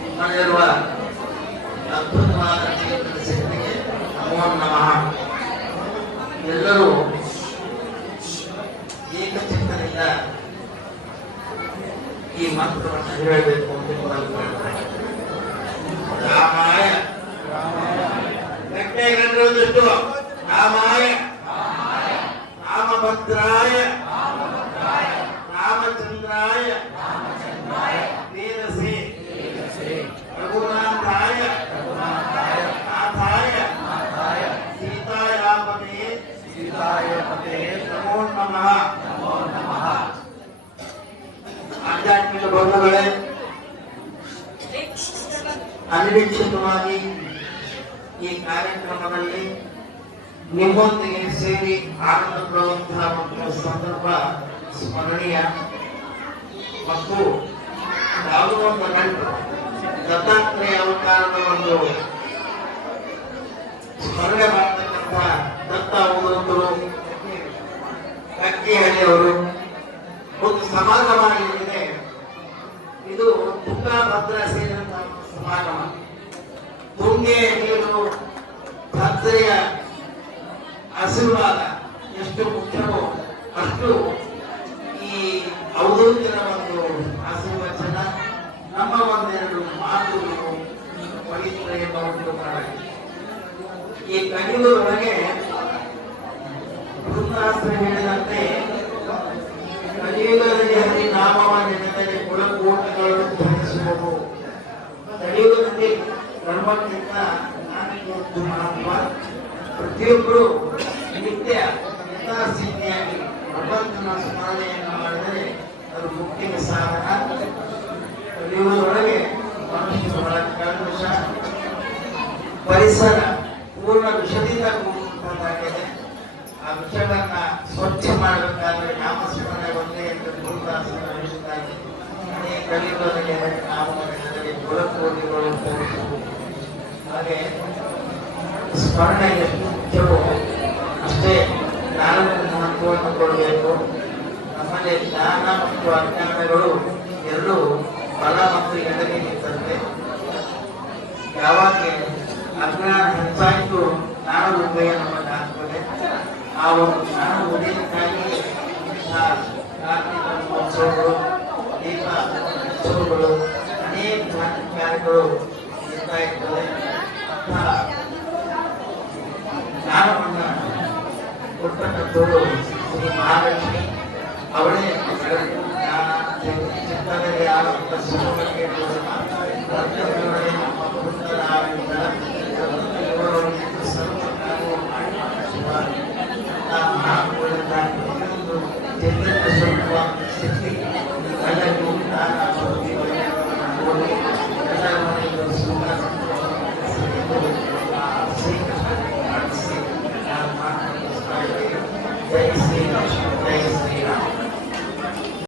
ನಿಮ್ಮಲ್ಲಿರುವ ಅದ್ಭುತವಾದ ಜೀವನದ ಶಕ್ತಿಗೆ ನಮೋ ನಮಃ. ಎಲ್ಲರೂ ಏಕಚಿತ್ತದಿಂದ ಈ ಮಂತ್ರವನ್ನು ಹೇಳಬೇಕು ಅಂತ ರಾಮಾಯ ಗಂಟೆಗಂಟು ರಾಮಾಯ ರಾಮಭದ್ರಾಯ ರಾಮಚಂದ್ರಾಯ ವೇದಸೇ ರಘುನಾಥಾಯ ನಾಥಾಯ ಸೀತಾಯ ಪತೆ ನಮೋ ನಮಃ. ಆಧ್ಯಾತ್ಮಿಕ ಬಂಧುಗಳೇ, ಅನಿರೀಕ್ಷಿತವಾಗಿ ಈ ಕಾರ್ಯಕ್ರಮದಲ್ಲಿ ನಿಮ್ಮೊಂದಿಗೆ ಸೇರಿ ಆನಂದ ಪಡುವಂತಹ ಒಂದು ಸಂದರ್ಭ ಸ್ಮರಣೀಯ. ಮತ್ತು ಯಾವುದೋ ಒಂದು ಗಂಟು ದತ್ತಾತ್ರೇಯ ಅವತಾರದ ಒಂದು ಸ್ಮರಣೆ ಮಾಡತಕ್ಕಂಥ ದತ್ತ ಅವಧೂತರು ಕಕ್ಕಿಹಳ್ಳಿಯವರು ಒಂದು ಸಮಾಗಮ ಇದೆ. ಇದು ತುಂಗಭದ್ರಾ ಸೇರಿದಂತಹ ಸಮಾಗಮ. ತುಂಗೆ ನೀರು ಭದ್ರೆಯ ಆಶೀರ್ವಾದ ಎಷ್ಟು ಮುಖ್ಯವೋ ಅಷ್ಟು ಈ ಅವಧೂತರ ಒಂದು ಆಶೀರ್ವಚನ ನಮ್ಮ ಒಂದೆರಡು ಮಾತುಗಳು ಪವಿತ್ರೆಯನ್ನು ಉಂಟು ಮಾಡಿ ಈ ಕಲಿಯುಗದೊಳಗೆ ವೃತ್ತಾಸ್ತ್ರ ಹೇಳಿದಂತೆ ಕಲಿಯುಗದಲ್ಲಿ ಹರಿನಾಮವನ್ನೆಂದರೆ ಕುಲಕೋಟಿಗಳನ್ನು ಧರಿಸುವುದು. ಕಲಿಯುಗದಲ್ಲಿ ಧರ್ಮಕ್ಕಿಂತ ಜ್ಞಾನಿಗೆ ಒಂದು ಮಹತ್ವ. ಪ್ರತಿಯೊಬ್ಬರು ನಿತ್ಯ ಯಥಾಸ್ಥಿತಿಯಾಗಿ ಭಗವಂತನ ಸ್ಮರಣೆಯನ್ನು ಮಾಡಿದರೆ ಅದು ಮುಖ್ಯ ಸಾಧನ. ಕಲಿಯುಗದೊಳಗೆ ಮನುಷ್ಯರ ಕಲ್ಮಶ ಪರಿಸರ ಪೂರ್ಣ ವಿಷದಿಂದ ಕೂಡಿರುವಂತಾಗಿದೆ. ಆ ವಿಷಯವನ್ನ ಸ್ವಚ್ಛ ಮಾಡಬೇಕಾದ್ರೆ ನಾಮಸ್ಮರಣೆ ಒಂದೇ ಎಂದು ಗುರುದಾಸರು ಹೇಳಿದ್ದಾರೆ. ಅದೇ ಕಲಿಯುಗದಲ್ಲಿ ನಾಮದಲ್ಲಿ ಕುಲಕೋಟಿಗಳು ತೋರಿಸುವುದು. ಹಾಗೆ ಸ್ಮರಣೆ ಎಷ್ಟು ಮುಖ್ಯವೋ ಅಷ್ಟೇ ಜ್ಞಾನದ ಮಹತ್ವವನ್ನು ಕೊಡಬೇಕು. ನಮ್ಮಲ್ಲಿ ಜ್ಞಾನ ಮತ್ತು ಅಜ್ಞಾನಗಳು ಎರಡೂ ಬಲ ಮತ್ತು ಎಡಗೆ ನಿಂತಂತೆ. ಯಾವಾಗ ಅಜ್ಞಾನ ಹೆಚ್ಚಾಯಿತು ಜ್ಞಾನದ ಉದಯ ನಮಗೆ ಆಗ್ತದೆ. ಆ ಒಂದು ಜ್ಞಾನ ಉದಯಕ್ಕಾಗಿ ಕಾರ್ತಿಕ ಮಹೋತ್ಸವಗಳು, ದೀಪ ಉತ್ಸವಗಳು, ಅನೇಕ ಧಾರ್ಮಿಕ ಕಾರ್ಯಗಳು ಇರ್ತಾ ಇರ್ತದೆ. ಅಂತಹ ಜ್ಞಾನವನ್ನ ಕೊಟ್ಟಂಥದ್ದು ಶ್ರೀ ಮಹಾಲಕ್ಷ್ಮಿ ಅವಳೇ. ಜ್ಞಾನ ಚಿಂತನೆಗೆ ಆದಂಥ ಸುಖಕ್ಕೆ